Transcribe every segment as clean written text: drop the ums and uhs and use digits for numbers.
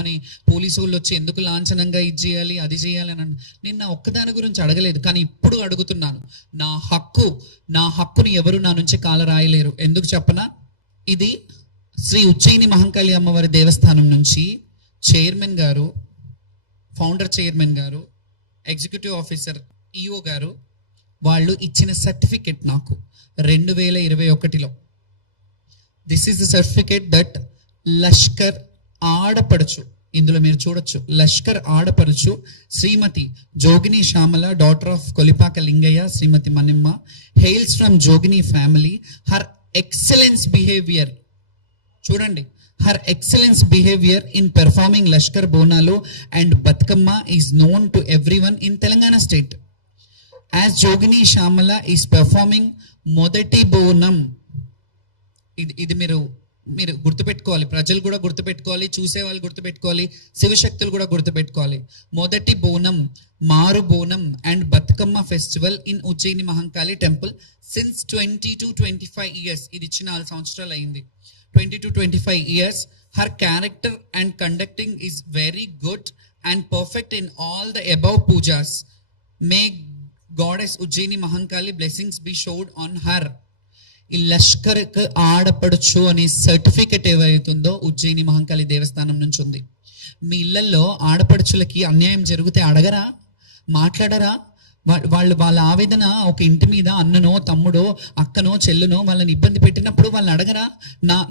ఆమెని పోలీసు వాళ్ళు వచ్చి ఎందుకు లాంఛనంగా ఇది చేయాలి అది చేయాలి అని నేను నా ఒక్కదాని గురించి అడగలేదు. కానీ ఇప్పుడు అడుగుతున్నాను, నా హక్కుని ఎవరు నా నుంచి కాల రాయలేరు. ఎందుకు చెప్పనా? ఇది శ్రీ ఉజ్జయిని మహంకాళి అమ్మవారి దేవస్థానం నుంచి చైర్మన్ గారు, ఫౌండర్ చైర్మన్ గారు, ఎగ్జిక్యూటివ్ ఆఫీసర్ ఈఓ గారు వాళ్ళు ఇచ్చిన సర్టిఫికెట్ నాకు 2021లో. This is the certificate that Lashkar ఆడపడుచు, ఇందులో మీరు చూడొచ్చు, లష్కర్ ఆడపడుచు Shrimati Jogini Shyamala, daughter of Kolipaka Lingaiah, Shrimati Manimma, hails from Jogini family. Her excellence behaviour, చూడండి, her excellence behavior in performing Lashkar Bonalu and Batkamma is known to everyone in Telangana state. As Jogini Shamala is performing Modati Bonam, ఇది మీరు గుర్తుపెట్టుకోవాలి, ప్రజలు కూడా గుర్తుపెట్టుకోవాలి, చూసే వాళ్ళు గుర్తుపెట్టుకోవాలి, శివశక్తులు కూడా గుర్తుపెట్టుకోవాలి. మొదటి బోనం, మారు Bonam and Bathukamma festival in Ujjaini Mahankali temple since 20 to 25 years. ఇది ఇచ్చిన 4 సంవత్సరాలు అయింది. 20 to 25 years. Her character and conducting is very good and perfect in all the above pujas. May Goddess Ujjaini Mahankali blessings be showered on her. ఈ లష్కర్కి ఆడపడుచు అనే certificate ఏవైతుందో Ujjaini Mahankali దేవస్థానం నుంచి ఉంది. మీ ఇళ్లలో ఆడపడుచులకి అన్యాయం జరిగితే అడగరా, మాట్లాడరా? వాళ్ళ ఆవేదన ఒక ఇంటి మీద అన్ననో తమ్ముడో అక్కనో చెల్లునో వాళ్ళని ఇబ్బంది పెట్టినప్పుడు వాళ్ళని అడగరా?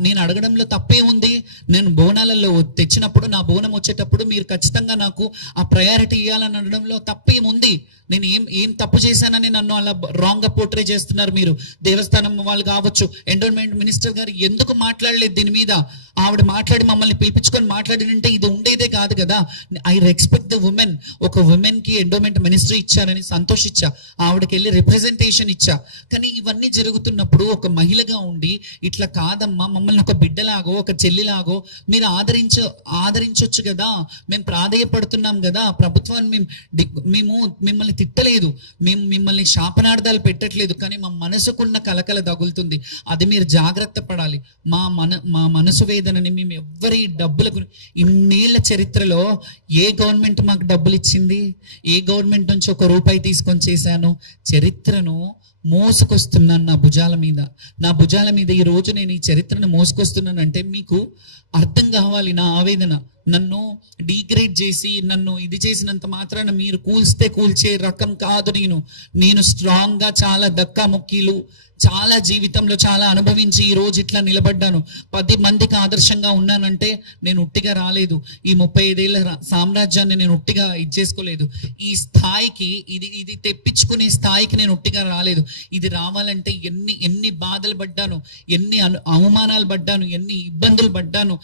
నేను అడగడంలో తప్పే ఉంది. నేను బోనాలలో తెచ్చినప్పుడు నా బోనం వచ్చేటప్పుడు మీరు ఖచ్చితంగా నాకు ఆ ప్రయారిటీ ఇవ్వాలని అనడంలో తప్పేముంది? నేను ఏం తప్పు చేశానని నన్ను అలా రాంగ్ గా పోర్ట్రే చేస్తున్నారు మీరు. దేవస్థానం వాళ్ళు కావచ్చు, ఎండోన్మెంట్ మినిస్టర్ గారు ఎందుకు మాట్లాడలేదు దీని మీద? ఆవిడ మాట్లాడి మమ్మల్ని పిలిపించుకొని మాట్లాడినంటే ఇది ఉండేదే కాదు కదా. I respect the women. ఒక ఉమెన్ కి ఎండోమెంట్ మినిస్ట్రీ ఇచ్చారని సంతోషించా, ఆవిడకి వెళ్ళి రిప్రజెంటేషన్ ఇచ్చా. కానీ ఇవన్నీ జరుగుతున్నప్పుడు ఒక మహిళగా ఉండి ఇట్లా కాదమ్మా, మమ్మల్ని ఒక బిడ్డలాగో ఒక చెల్లిలాగో మీరు ఆదరించవచ్చు కదా. మేము ప్రాధేయపడుతున్నాం కదా. ప్రభుత్వాన్ని మేము మిమ్మల్ని తిట్టలేదు, మేము మిమ్మల్ని శాపనార్థాలు పెట్టట్లేదు, కానీ మా మనసుకున్న కలకల తగులుతుంది. అది మీరు జాగ్రత్త పడాలి. మా మనసు వేదనని మేము ఎవ్వరి డబ్బుల ఇన్నేళ్ల చరిత్రలో ఏ గవర్నమెంట్ మాకు డబ్బులు ఇచ్చింది? ఏ గవర్నమెంట్ నుంచి ఒక రూపాయి తీసుకొని చేశాను? చరిత్రను మోసుకొస్తున్నాను నా భుజాల మీద. ఈ రోజు నేను ఈ చరిత్రను మోసుకొస్తున్నానంటే మీకు అర్థం కావాలి నా ఆవేదన. నన్ను డిగ్రేడ్ చేసి నన్ను ఇది చేసినంత మాత్రాన మీరు కూల్చే రకం కాదు. నేను స్ట్రాంగ్ గా చాలా దక్కా ముక్కీలు చాలా జీవితంలో చాలా అనుభవించి ఈ రోజు ఇట్లా నిలబడ్డాను. 10 మందికి ఆదర్శంగా ఉన్నానంటే నేను ఉట్టిగా రాలేదు. ఈ 35 ఏళ్ల సామ్రాజ్యాన్ని నేను ఉట్టిగా ఇచ్చేసుకోలేదు. ఈ స్థాయికి ఇది తెప్పించుకునే స్థాయికి నేను ఉట్టిగా రాలేదు. ఇది రావాలంటే ఎన్ని బాధలు పడ్డాను, ఎన్ని అవమానాలు పడ్డాను, ఎన్ని ఇబ్బందులు పడ్డాను,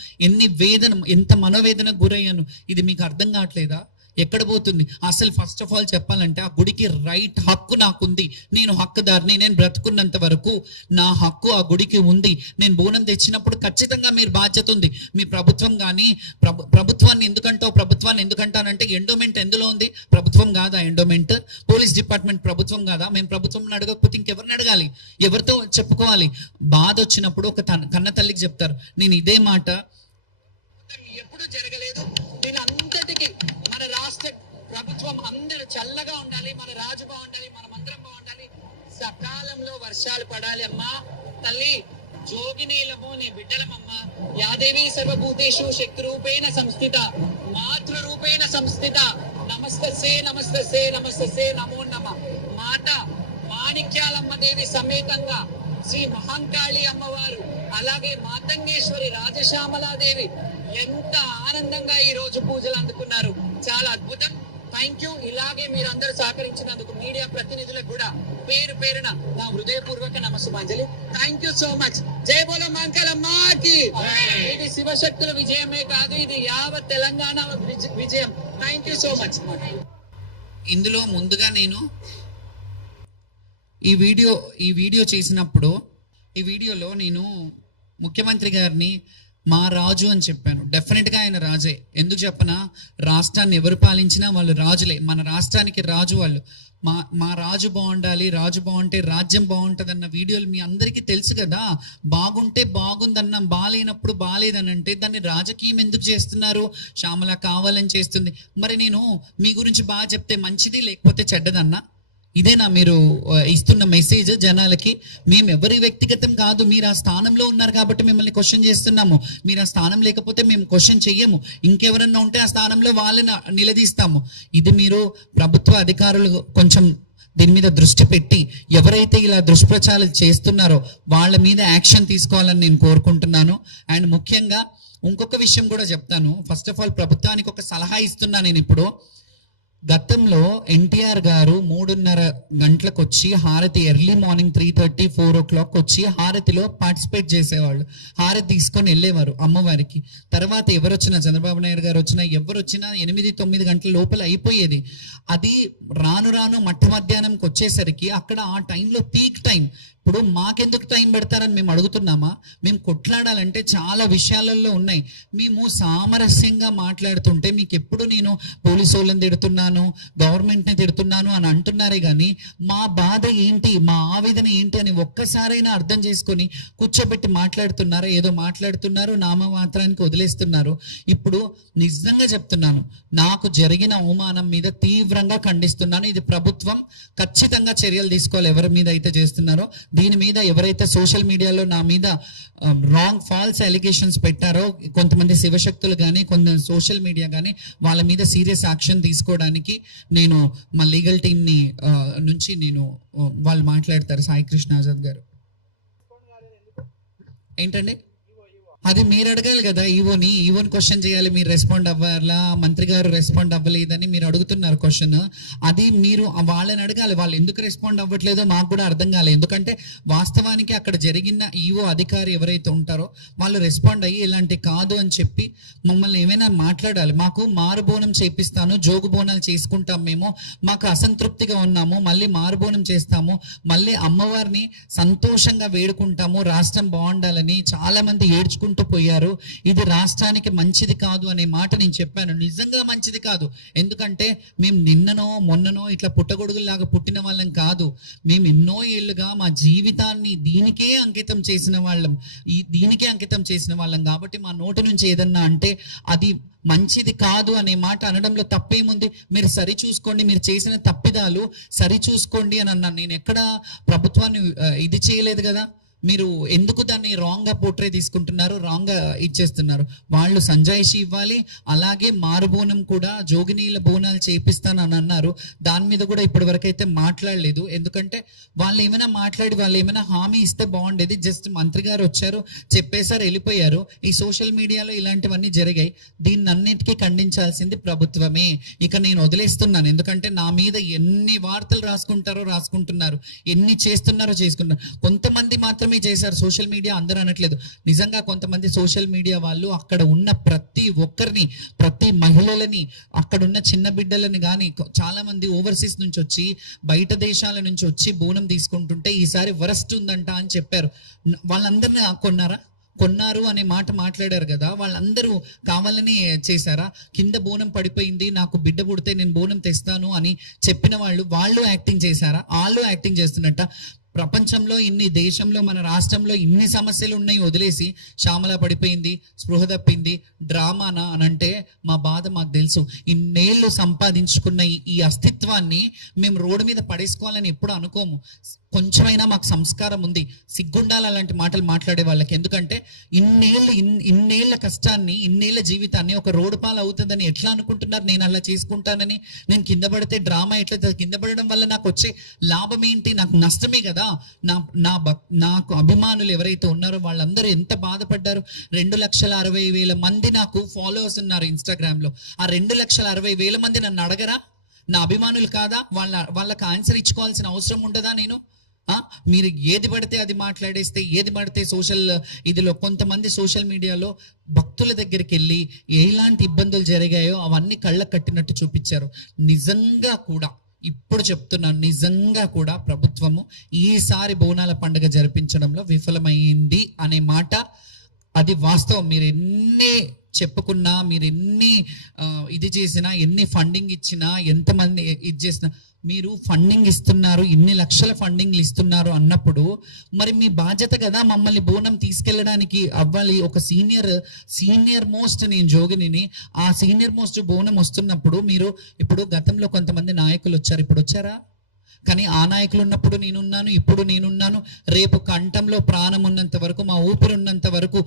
ఎంత మనోవేదనకు గురయ్యాను. ఇది మీకు అర్థం కావట్లేదా? ఎక్కడ పోతుంది అసలు? ఫస్ట్ ఆఫ్ ఆల్ చెప్పాలంటే ఆ గుడికి రైట్ హక్కు నాకుంది. నేను హక్కుదారిని. నేను బ్రతుకున్నంత వరకు నా హక్కు ఆ గుడికి ఉంది. నేను బోనం తెచ్చినప్పుడు ఖచ్చితంగా మీరు బాధ్యత ఉంది. మీ ప్రభుత్వం కానీ ప్రభుత్వాన్ని ఎందుకంటానంటే ఎండోమెంట్ ఎందులో ఉంది? ప్రభుత్వం కాదా ఎండోమెంట్? పోలీస్ డిపార్ట్మెంట్ ప్రభుత్వం కాదా? మేము ప్రభుత్వం అడగకపోతే ఇంకెవరిని అడగాలి? ఎవరితో చెప్పుకోవాలి? బాధ వచ్చినప్పుడు ఒక కన్న తల్లికి చెప్తారు. నేను ఇదే మాట ఎప్పుడు జరగలేదు. నేను అంతటికి మన రాష్ట్ర ప్రభుత్వం అందరూ చల్లగా ఉండాలి, మన రాజు బాగుండాలి, మనమందరం బాగుండాలి, సకాలంలో వర్షాలు పడాలి. అమ్మా తల్లి జోగినీలము నీ బిడ్డలమమ్మా. యాదేవి సర్వభూతేషు శక్తి రూపేణ సంస్థిత మాతృరూపేణ సంస్థిత. నమస్తే నమో నమ. మాట మాణిక్యాలమ్మ దేవి సమేతంగా శ్రీ మహంకాళి అమ్మవారు, అలాగే మాతంగేశ్వరి రాజశ్యామలాదేవి ఎంత ఆనందంగా ఈ రోజు పూజలు అందుకున్నారు. చాలా అద్భుతం. Thank you. ఇలాగే మీరందరూ సహకరించినందుకు మీడియా ప్రతినిధులకు కూడా పేరున నా హృదయపూర్వక నమస్సుమాంజలి. Thank you so much. జై బోలో మహంకాళమ్మకి. ఇది శివశక్తుల విజయమే కాదు, ఇది యావత్ తెలంగాణ విజయం. Thank you so much. ఇందులో ముందుగా నేను ఈ వీడియో చేసినప్పుడు ఈ వీడియోలో నేను ముఖ్యమంత్రి గారిని మా రాజు అని చెప్పాను. డెఫినెట్గా ఆయన రాజే. ఎందుకు చెప్పనా, రాష్ట్రాన్ని ఎవరు పాలించినా వాళ్ళు రాజులే. మన రాష్ట్రానికి రాజు వాళ్ళు. మా రాజు బాగుండాలి, రాజు బాగుంటే రాజ్యం బాగుంటుంది అన్న వీడియోలు మీ అందరికీ తెలుసు కదా. బాగుంటే బాగుందన్నాం, బాగాలేనప్పుడు బాగాలేదని అంటే దాన్ని రాజకీయం ఎందుకు చేస్తున్నారు? శ్యామల కావాలని చేస్తుంది. మరి నేను మీ గురించి బాగా చెప్తే మంచిది, లేకపోతే చెడ్డదన్నా? ఇదేనా మీరు ఇస్తున్న మెసేజ్ జనాలకి? మేము ఎవరి వ్యక్తిగతం కాదు, మీరు ఆ స్థానంలో ఉన్నారు కాబట్టి మిమ్మల్ని క్వశ్చన్ చేస్తున్నాము. మీరు ఆ స్థానం లేకపోతే మేము క్వశ్చన్ చెయ్యము. ఇంకెవరన్నా ఉంటే ఆ స్థానంలో వాళ్ళని నిలదీస్తాము. ఇది మీరు ప్రభుత్వ అధికారులు కొంచెం దీని మీద దృష్టి పెట్టి ఎవరైతే ఇలా దుష్ప్రచారాలు చేస్తున్నారో వాళ్ళ మీద యాక్షన్ తీసుకోవాలని నేను కోరుకుంటున్నాను. అండ్ ముఖ్యంగా ఇంకొక విషయం కూడా చెప్తాను. ఫస్ట్ ఆఫ్ ఆల్ ప్రభుత్వానికి ఒక సలహా ఇస్తున్నా నేను ఇప్పుడు. గతంలో ఎన్టీఆర్ గారు 3:30 గంటలకు వచ్చి హారతి, ఎర్లీ మార్నింగ్ 3:30, 4 o'clock వచ్చి హారతిలో పార్టిసిపేట్ చేసేవాళ్ళు. హారతి తీసుకొని వెళ్ళేవారు అమ్మవారికి. తర్వాత ఎవరు వచ్చినా, చంద్రబాబు నాయుడు గారు వచ్చినా, ఎవరు వచ్చినా 8-9 గంటల లోపల అయిపోయేది. అది రాను రాను మట్ట మధ్యాహ్నంకి వచ్చేసరికి అక్కడ ఆ టైంలో పీక్ టైం. ఇప్పుడు మాకెందుకు టైం పెడతారని మేము అడుగుతున్నామా? మేము కొట్లాడాలంటే చాలా విషయాలలో ఉన్నాయి. మేము సామరస్యంగా మాట్లాడుతుంటే మీకు ఎప్పుడు నేను పోలీసు వాళ్ళని తిడుతున్నాను, గవర్నమెంట్ని తిడుతున్నాను అని అంటున్నారే కానీ మా బాధ ఏంటి, మా ఆవేదన ఏంటి అని ఒక్కసారైనా అర్థం చేసుకొని కూర్చోబెట్టి మాట్లాడుతున్నారా? ఏదో మాట్లాడుతున్నారు, నామమాత్రానికి వదిలేస్తున్నారు. ఇప్పుడు నిజంగా చెప్తున్నాను, నాకు జరిగిన అవమానం మీద తీవ్రంగా ఖండిస్తున్నాను. ఇది ప్రభుత్వం ఖచ్చితంగా చర్యలు తీసుకోవాలి ఎవరి మీద అయితే చేస్తున్నారో. దీని మీద ఎవరైతే సోషల్ మీడియాలో నా మీద రాంగ్ ఫాల్స్ అలిగేషన్స్ పెట్టారో, కొంతమంది శివశక్తులు కానీ కొంత సోషల్ మీడియా కానీ, వాళ్ళ మీద సీరియస్ యాక్షన్ తీసుకోవడానికి నేను మా లీగల్ టీమ్ని నుంచి నేను వాళ్ళు మాట్లాడతారు. సాయి కృష్ణ ఆజాద్ గారు. ఏంటండి అది మీరు అడగాలి కదా. ఈవోని క్వశ్చన్ చేయాలి. మీరు రెస్పాండ్ అవ్వాలా, మంత్రి గారు రెస్పాండ్ అవ్వలేదని మీరు అడుగుతున్నారు క్వశ్చన్. అది మీరు వాళ్ళని అడగాలి. వాళ్ళు ఎందుకు రెస్పాండ్ అవ్వట్లేదో మాకు కూడా అర్థం కాలేదు. ఎందుకంటే వాస్తవానికి అక్కడ జరిగిన ఈవో అధికారి ఎవరైతే ఉంటారో వాళ్ళు రెస్పాండ్ అయ్యి ఇలాంటి కాదు అని చెప్పి మమ్మల్ని ఏమైనా మాట్లాడాలి. మాకు మారుబోనం చేపిస్తాను, జోగు బోనాలు చేసుకుంటాం, మేము మాకు అసంతృప్తిగా ఉన్నాము, మళ్ళీ మారుబోనం చేస్తాము, మళ్ళీ అమ్మవారిని సంతోషంగా వేడుకుంటాము, రాష్ట్రం బాగుండాలని చాలా మంది ఏడ్చుకుంటారు పోయారు. ఇది రాష్ట్రానికి మంచిది కాదు అనే మాట నేను చెప్పాను. నిజంగా మంచిది కాదు. ఎందుకంటే మేము నిన్ననో మొన్ననో ఇట్లా పుట్టగొడుగులాగా పుట్టిన వాళ్ళం కాదు. మేము ఎన్నో ఏళ్ళుగా మా జీవితాన్ని దీనికే అంకితం చేసిన వాళ్ళం కాబట్టి మా నోటి నుంచి ఏదన్నా అంటే అది మంచిది కాదు అనే మాట అనడంలో తప్పేముంది? మీరు సరి చూసుకోండి, మీరు చేసిన తప్పిదాలు సరి చూసుకోండి అని అన్నాను. నేను ఎక్కడ ప్రభుత్వాన్ని ఇది చేయలేదు కదా. మీరు ఎందుకు దాన్ని రాంగ్గా పోర్ట్రే తీసుకుంటున్నారు, రాంగ్గా ఇచ్చేస్తున్నారు? వాళ్ళు సంజాయిషి ఇవ్వాలి. అలాగే మారుబోనం కూడా జోగినీల బోనాలు చేపిస్తాను అని అన్నారు. దాని మీద కూడా ఇప్పటి వరకు అయితే మాట్లాడలేదు. ఎందుకంటే వాళ్ళు ఏమైనా హామీ ఇస్తే బాగుండేది. జస్ట్ మంత్రి గారు వచ్చారు, చెప్పేశారు, వెళ్ళిపోయారు. ఈ సోషల్ మీడియాలో ఇలాంటివన్నీ జరిగాయి. దీన్ని అన్నిటికీ ఖండించాల్సింది ప్రభుత్వమే. ఇక నేను వదిలేస్తున్నాను. ఎందుకంటే నా మీద ఎన్ని వార్తలు రాసుకుంటున్నారు, ఎన్ని చేస్తున్నారో చేసుకుంటున్నారు. కొంతమంది మాత్రమే చేశారు సోషల్ మీడియా, అందరూ అనట్లేదు. నిజంగా కొంతమంది సోషల్ మీడియా వాళ్ళు అక్కడ ఉన్న ప్రతి ఒక్కరిని, ప్రతి మహిళలని, అక్కడ ఉన్న చిన్న బిడ్డలని కానీ, చాలా మంది ఓవర్సీస్ నుంచి వచ్చి, బయట దేశాల నుంచి వచ్చి బోనం తీసుకుంటుంటే ఈసారి వరస్ట్ ఉందంట అని చెప్పారు. వాళ్ళందరినీ కొన్నారు అనే మాట మాట్లాడారు కదా. వాళ్ళందరూ కావాలని చేశారా? కింద బోనం పడిపోయింది, నాకు బిడ్డ పుడితే నేను బోనం తెస్తాను అని చెప్పిన వాళ్ళు యాక్టింగ్ చేశారా? వాళ్ళు యాక్టింగ్ చేస్తున్నట్ట. ప్రపంచంలో దేశంలో మన రాష్ట్రంలో ఇన్ని సమస్యలు ఉన్నాయి వదిలేసి శ్యామల పడిపోయింది, స్పృహ తప్పింది, డ్రామానా అని అంటే మా బాధ మాకు తెలుసు. ఇన్నేళ్ళు సంపాదించుకున్న ఈ అస్తిత్వాన్ని మేము రోడ్డు మీద పడేసుకోవాలని ఎప్పుడు అనుకోము. కొంచెమైనా మాకు సంస్కారం ఉంది, సిగ్గుండాలి అలాంటి మాటలు మాట్లాడే వాళ్ళకి. ఎందుకంటే ఇన్నేళ్ల కష్టాన్ని, ఇన్నేళ్ల జీవితాన్ని ఒక రోడ్డు పాలు అవుతుందని ఎట్లా అనుకుంటున్నారు? నేను అలా చేసుకుంటానని. నేను కింద పడితే డ్రామా ఎట్లయితే, కింద పడడం వల్ల నాకు వచ్చే లాభం ఏంటి? నాకు నష్టమే కదా. నాకు అభిమానులు ఎవరైతే ఉన్నారో వాళ్ళందరూ ఎంత బాధపడ్డారు. 2,60,000 మంది నాకు ఫాలోవర్స్ ఉన్నారు ఇన్స్టాగ్రామ్ లో. ఆ 2,60,000 మంది నన్ను అడగరా? నా అభిమానులు కాదా? వాళ్ళకి ఆన్సర్ ఇచ్చుకోవాల్సిన అవసరం ఉండదా? మీరు ఏది పడితే అది మాట్లాడేస్తే, ఏది పడితే ఇదిలో కొంతమంది సోషల్ మీడియాలో భక్తుల దగ్గరికి వెళ్ళి ఎలాంటి ఇబ్బందులు జరిగాయో అవన్నీ కళ్ళకు కట్టినట్టు చూపించారు. నిజంగా కూడా ఇప్పుడు చెప్తున్నాను, నిజంగా కూడా ప్రభుత్వము ఈసారి బోనాల పండుగ జరిపించడంలో విఫలమైంది అనే మాట అది వాస్తవం. మీరు ఎన్ని చెప్పుకున్నా, మీరు ఎన్ని ఇది చేసినా, ఎన్ని ఫండింగ్ ఇచ్చినా, ఎంతమంది ఇది చేసినా, మీరు ఫండింగ్ ఇస్తున్నారు, ఇన్ని లక్షల ఫండింగ్లు ఇస్తున్నారు అన్నప్పుడు మరి మీ బాధ్యత కదా మమ్మల్ని బోనం తీసుకెళ్ళడానికి అవ్వాలి. ఒక సీనియర్ మోస్ట్ నేను జోగిని, ఆ సీనియర్ మోస్ట్ బోనం వస్తున్నప్పుడు మీరు ఇప్పుడు గతంలో కొంతమంది నాయకులు వచ్చారు, ఇప్పుడు వచ్చారా? కానీ ఆ నాయకులు ఉన్నప్పుడు నేనున్నాను, ఇప్పుడు నేనున్నాను, రేపు కంఠంలో ప్రాణం ఉన్నంత వరకు, మా ఊపిరి ఉన్నంత వరకు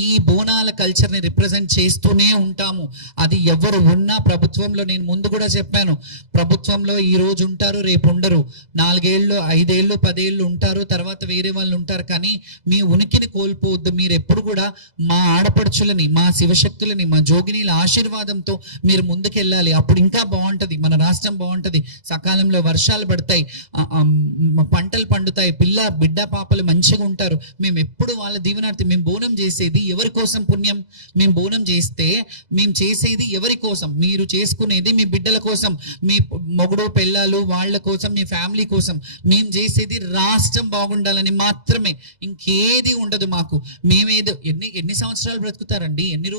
ఈ బోనాల కల్చర్ని రిప్రజెంట్ చేస్తూనే ఉంటాము. అది ఎవరు ఉన్నా ప్రభుత్వంలో, నేను ముందు కూడా చెప్పాను, ప్రభుత్వంలో ఈ రోజు ఉంటారు, రేపు ఉండరు, 4 ఏళ్ళు 5 ఏళ్ళు 10 ఏళ్ళు ఉంటారు, తర్వాత వేరే వాళ్ళు ఉంటారు. కానీ మీ ఉనికిని కోల్పోవద్దు. మీరు ఎప్పుడు కూడా మా ఆడపడుచులని, మా శివశక్తులని, మా జోగినీల ఆశీర్వాదంతో మీరు ముందుకెళ్ళాలి. అప్పుడు ఇంకా బాగుంటది, మన రాష్ట్రం బాగుంటది, సకాలంలో వర్షాలు పడతాయి, పంటలు పండుతాయి, బిడ్డ పాపలు మంచిగా ఉంటారు. మేము ఎప్పుడు వాళ్ళ దీవెనార్థి. మేము బోనం చేసేది ఎవరి కోసం? పుణ్యం. మేము బోనం చేస్తే మేము చేసేది ఎవరి కోసం? మీరు చేసుకునేది మీ బిడ్డల కోసం, మీ మొగుడు పెళ్ళాలు వాళ్ళ కోసం, మీ ఫ్యామిలీ కోసం. మేము చేసేది రాష్ట్రం బాగుండాలని మాత్రమే, ఇంకేది ఉండదు మాకు. మేమేదో ఎన్ని సంవత్సరాలు బ్రతుకుతారండి? ఎన్ని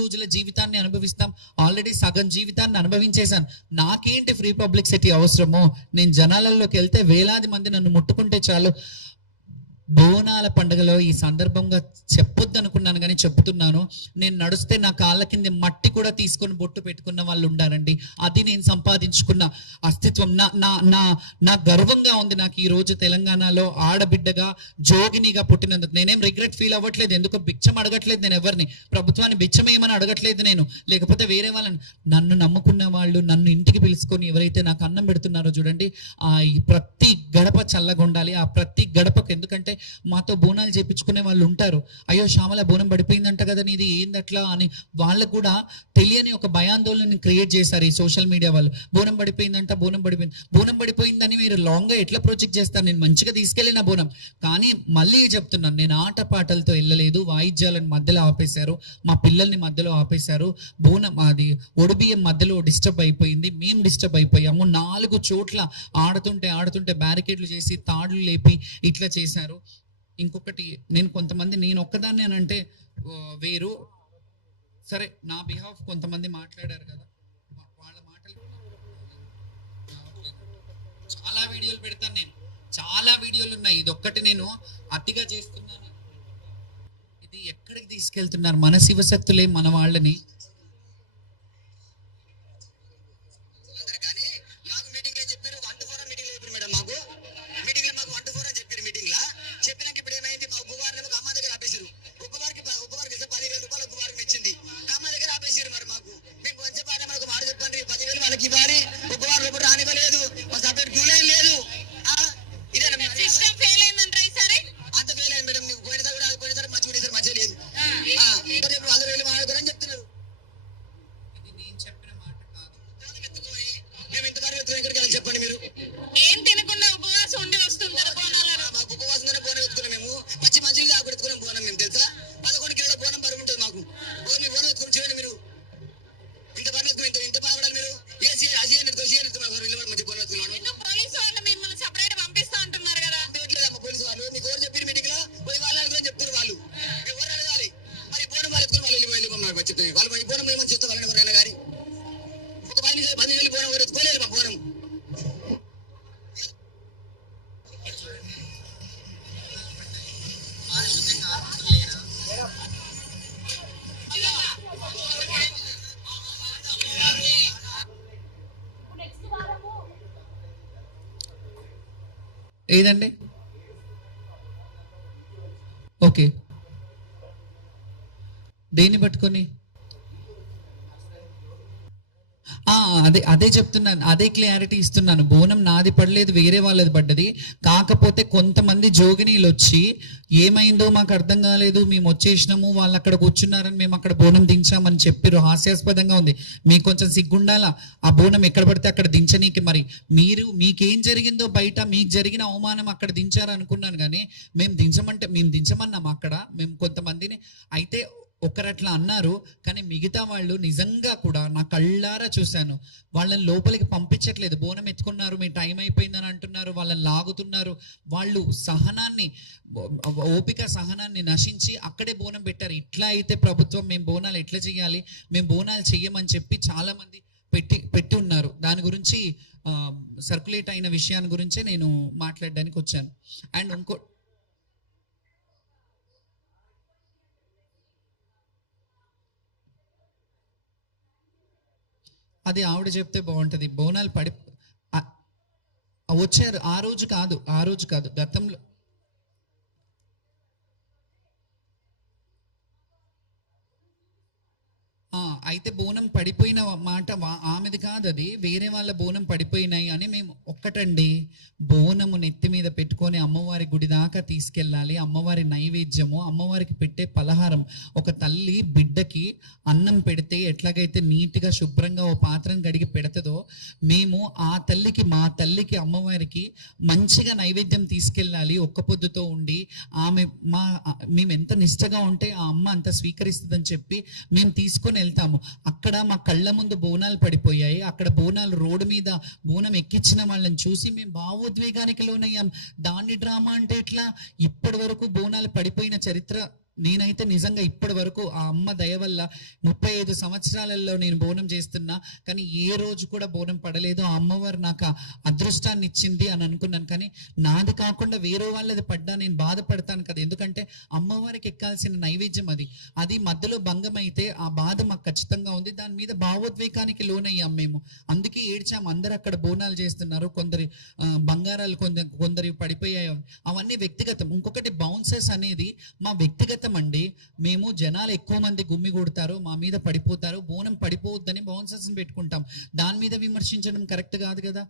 రోజుల జీవితాన్ని అనుభవిస్తాం? ఆల్రెడీ సగం జీవితాన్ని అనుభవించేశాను. నాకేంటి ఫ్రీ పబ్లిసిటీ అవసరమో? నేను జనాలలోకి వెళ్తే వేలాది మంది నన్ను ముట్టుకుంటే చాలు. బోనాల పండుగలో ఈ సందర్భంగా చెప్పొద్దు అనుకున్నాను, కానీ చెప్తున్నాను. నేను నడుస్తే నా కాళ్ళ కింద మట్టి కూడా తీసుకొని బొట్టు పెట్టుకున్న వాళ్ళు ఉండారండి. అది నేను సంపాదించుకున్న అస్తిత్వం. నా గర్వంగా ఉంది నాకు ఈ రోజు తెలంగాణలో ఆడబిడ్డగా, జోగినిగా పుట్టినందుకు. నేనేం రిగ్రెట్ ఫీల్ అవ్వట్లేదు, ఎందుకు బిచ్చం అడగట్లేదు నేను ఎవరిని, ప్రభుత్వాన్ని బిచ్చమేమని అడగట్లేదు నేను, లేకపోతే వేరే వాళ్ళని. నన్ను నమ్ముకున్న వాళ్ళు, నన్ను ఇంటికి పిలుచుకొని ఎవరైతే నాకు అన్నం పెడుతున్నారో చూడండి, ఆ ప్రతి గడప చల్లగా ఉండాలి. ఆ ప్రతి గడపకు, ఎందుకంటే మాతో బోనాలు చేపించుకునే వాళ్ళు ఉంటారు, అయ్యో శ్యామల బోనం పడిపోయిందంట కదా నీది, ఏందట్లా అని. వాళ్ళకు కూడా తెలియని ఒక భయాందోళన క్రియేట్ చేశారు ఈ సోషల్ మీడియా వాళ్ళు. బోనం పడిపోయిందని మీరు లాంగ్ గా ఎట్లా ప్రొజెక్ట్ చేస్తారు? నేను మంచిగా తీసుకెళ్ళిన బోనం. కానీ మళ్ళీ చెప్తున్నాను, నేను ఆట పాటలతో వెళ్ళలేదు, వాయిద్యాలను మధ్యలో ఆపేశారు, మా పిల్లల్ని మధ్యలో ఆపేశారు, బోనం అది ఒడిబియ్యం మధ్యలో డిస్టర్బ్ అయిపోయింది, మేము డిస్టర్బ్ అయిపోయాము. 4 చోట్ల ఆడుతుంటే బ్యారికేడ్లు చేసి తాడులు లేపి ఇట్లా చేశారు. ఇంకొకటి, నేను ఒక్కదాన్ని అని అంటే వేరు, సరే నా బిహాఫ్ కొంతమంది మాట్లాడారు కదా, వాళ్ళ మాటలు చాలా వీడియోలు పెడతాను నేను, చాలా వీడియోలు ఉన్నాయి. ఇది ఒక్కటి నేను అతిగా చేస్తున్నాను. ఇది ఎక్కడికి తీసుకెళ్తున్నారు మన శివశక్తులే మన వాళ్ళని? చెప్పండి, మీరు ఏం తినకుండా ఉపవాసం ఉండి వస్తుంటారు బోనాలను? మాకు ఉపవాసంగానే బోనం ఎత్తుకున్నాం, మేము పచ్చి మంచిలు దాకా ఎత్తుకున్నాం బోనం. మేము తెలుసా 11 కిలోల బోనం బరువు ఉంటుంది మాకు. మీ బోనం ఎత్తుకుని చూడండి మీరు, ఇంత బరువు ఎత్తుకుని ఇంత బాగుపడాలి మీరు. మంచి బోనం ఎత్తుకున్నాడు. పోలీసు వాళ్ళు మిమ్మల్ని సెపరేట్ పంపిస్తా అంటున్నారు కదా? పంపించలేదమ్మా పోలీసు వాళ్ళు. మీకు ఎవరు చెప్పారు మీటింగ్ లో? పోయి వాళ్ళు అనుకుని చెప్తారు వాళ్ళు, ఎవరు అడగాలి మరి? బోనం వాళ్ళు ఎత్తుకుని వాళ్ళు చెప్తారు వాళ్ళు, ఈ బోనం ఏమని చెప్తే వాళ్ళని ఎవరైనా కానీ ఒక 10 నిమిషాలు బోనం ఎవరు ఎత్తుకోలేదు మా బోనం. ఏదండి? ఓకే, దేన్ని పట్టుకొని? అదే చెప్తున్నాను, అదే క్లారిటీ ఇస్తున్నాను. బోనం నాది పడలేదు, వేరే వాళ్ళది పడ్డది. కాకపోతే కొంతమంది జోగినీలు వచ్చి ఏమైందో మాకు అర్థం కాలేదు, మేము వచ్చేసినాము, వాళ్ళు అక్కడ కూర్చున్నారని మేము అక్కడ బోనం దించామని చెప్పారు. హాస్యాస్పదంగా ఉంది. మీకు కొంచెం సిగ్గుండాలా ఆ బోనం ఎక్కడ పడితే అక్కడ దించనీకి. మరి మీకేం జరిగిందో బయట, మీకు జరిగిన అవమానం అక్కడ దించారనుకున్నాను, కానీ మేము దించమన్నాం అక్కడ మేము కొంతమందిని. అయితే ఒకరు అట్లా అన్నారు, కానీ మిగతా వాళ్ళు నిజంగా కూడా నా కళ్ళారా చూశాను. వాళ్ళని లోపలికి పంపించట్లేదు. బోనం ఎత్తుకున్నారు, మీ టైం అయిపోయిందని అంటున్నారు, వాళ్ళని లాగుతున్నారు. వాళ్ళు ఓపిక సహనాన్ని నశించి అక్కడే బోనం పెట్టారు. ఇట్లా అయితే ప్రభుత్వం మేము బోనాలు ఎట్లా చేయాలి, మేము బోనాలు చెయ్యమని చెప్పి చాలా మంది పెట్టి ఉన్నారు. దాని గురించి సర్క్యులేట్ అయిన విషయాన్ని గురించే నేను మాట్లాడడానికి వచ్చాను. అండ్ అది ఆవిడ చెప్తే బాగుంటుంది. బోనాలు వచ్చారు. ఆ రోజు కాదు గతంలో. అయితే బోనం పడిపోయిన మాట ఆమెది కాదు, అది వేరే వాళ్ళ బోనం పడిపోయినాయి అని. మేము ఒక్కటండి, బోనము నెత్తి మీద పెట్టుకొని అమ్మవారి గుడి దాకా తీసుకెళ్ళాలి. అమ్మవారి నైవేద్యము, అమ్మవారికి పెట్టే పలహారం. ఒక తల్లి బిడ్డకి అన్నం పెడితే ఎట్లాగైతే నీట్గా శుభ్రంగా ఓ పాత్రను కడిగి పెడుతుందో, మేము ఆ తల్లికి, మా తల్లికి, అమ్మవారికి మంచిగా నైవేద్యం తీసుకెళ్ళాలి. ఒక్క పొద్దుతో ఉండి మేము ఎంత నిష్టగా ఉంటే ఆ అమ్మ అంత స్వీకరిస్తుందని చెప్పి మేము తీసుకొని వెళ్తాము. అక్కడ మా కళ్ళ ముందు బోనాలు పడిపోయాయి. అక్కడ బోనాలు రోడ్డు మీద బోనం ఎక్కించిన వాళ్ళని చూసి మేము భావోద్వేగానికి లోనయ్యాం. దాన్ని డ్రామా అంటే ఎట్లా? ఇప్పటి వరకు బోనాలు పడిపోయిన చరిత్ర నేనైతే నిజంగా ఇప్పటి వరకు ఆ అమ్మ దయ వల్ల 35 సంవత్సరాలలో నేను బోనం చేస్తున్నా, కానీ ఏ రోజు కూడా బోనం పడలేదు. ఆ అమ్మవారు నాకు అదృష్టాన్ని ఇచ్చింది అని అనుకున్నాను. కానీ నాది కాకుండా వేరే వాళ్ళది పడ్డా నేను బాధపడతాను కదా, ఎందుకంటే అమ్మవారికి ఎక్కాల్సిన నైవేద్యం అది మధ్యలో భంగం అయితే ఆ బాధ మాకు ఖచ్చితంగా ఉంది. దాని మీద భావోద్వేగానికి లోనయ్యాం మేము, అందుకే ఏడ్చాము. అందరు అక్కడ బోనాలు చేస్తున్నారు, కొందరి బంగారాలు కొందరి పడిపోయాయి. అవన్నీ వ్యక్తిగతం. ఇంకొకటి బౌన్సర్స్ అనేది మా వ్యక్తిగత అండి. మేము జనాలు ఎక్కువ మంది గుమ్మి కొడతారు, మా మీద పడిపోతారు, బోనం పడిపోవద్దని బౌన్సర్స్ పెట్టుకుంటాం. దాని మీద విమర్శించడం కరెక్ట్ కాదు కదా.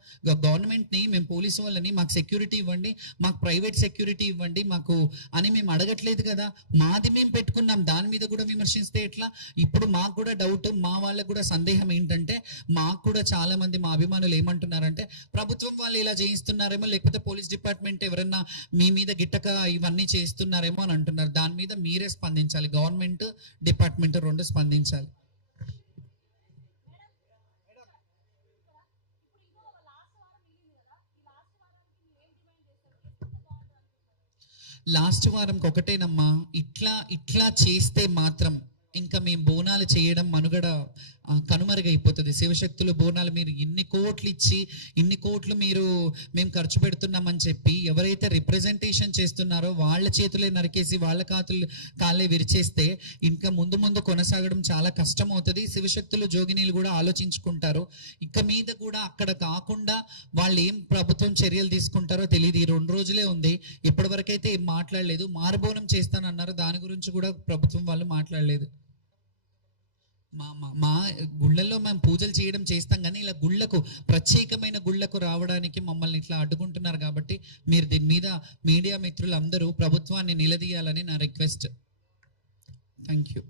గవర్నమెంట్ ని, మేము పోలీసు వాళ్ళని మాకు సెక్యూరిటీ ఇవ్వండి, మాకు ప్రైవేట్ సెక్యూరిటీ ఇవ్వండి మాకు అని మేము అడగట్లేదు కదా. మాది మేము పెట్టుకున్నాం, దాని మీద కూడా విమర్శిస్తే ఎట్లా? ఇప్పుడు మాకు కూడా డౌట్, మా వాళ్ళకు కూడా సందేహం ఏంటంటే, మాకు కూడా చాలా మంది మా అభిమానులు ఏమంటున్నారంటే, ప్రభుత్వం వాళ్ళు ఇలా చేయిస్తున్నారేమో, లేకపోతే పోలీస్ డిపార్ట్మెంట్ ఎవరన్నా మీ మీద గిట్టక ఇవన్నీ చేస్తున్నారేమో అని అంటున్నారు. దాని మీద మీరే స్పందించాలి, గవర్నమెంట్ డిపార్ట్మెంట్ రెండు స్పందించాలి. లాస్ట్ వారంకి ఒకటేనమ్మా, ఇట్లా చేస్తే మాత్రం ఇంకా మేము బోనాలు చేయడం మనుగడ కనుమరుగైపోతుంది. శివశక్తులు బోనాలు మీరు ఇన్ని కోట్లు ఇచ్చి, ఇన్ని కోట్లు మేము ఖర్చు పెడుతున్నామని చెప్పి ఎవరైతే రిప్రజెంటేషన్ చేస్తున్నారో వాళ్ళ చేతులే నరికేసి వాళ్ళ కాళ్ళే విరిచేస్తే ఇంకా ముందు కొనసాగడం చాలా కష్టం అవుతుంది. శివశక్తులు జోగినీలు కూడా ఆలోచించుకుంటారు. ఇక మీద కూడా అక్కడ కాకుండా వాళ్ళు ఏం ప్రభుత్వం చర్యలు తీసుకుంటారో తెలియదు. ఈ 2 రోజులే ఉంది, ఇప్పటి వరకైతే ఏం మాట్లాడలేదు. మారుబోనం చేస్తానన్నారు, దాని గురించి కూడా ప్రభుత్వం వాళ్ళు మాట్లాడలేదు. మా గుళ్ళల్లో మేము పూజలు చేయడం చేస్తాం, కానీ ఇలా ప్రత్యేకమైన గుళ్ళకు రావడానికి మమ్మల్ని ఇట్లా అడ్డుకుంటున్నారు. కాబట్టి మీరు దీని మీద మీడియా మిత్రులందరూ ప్రభుత్వాన్ని నిలదీయాలని నా రిక్వెస్ట్. Thank you.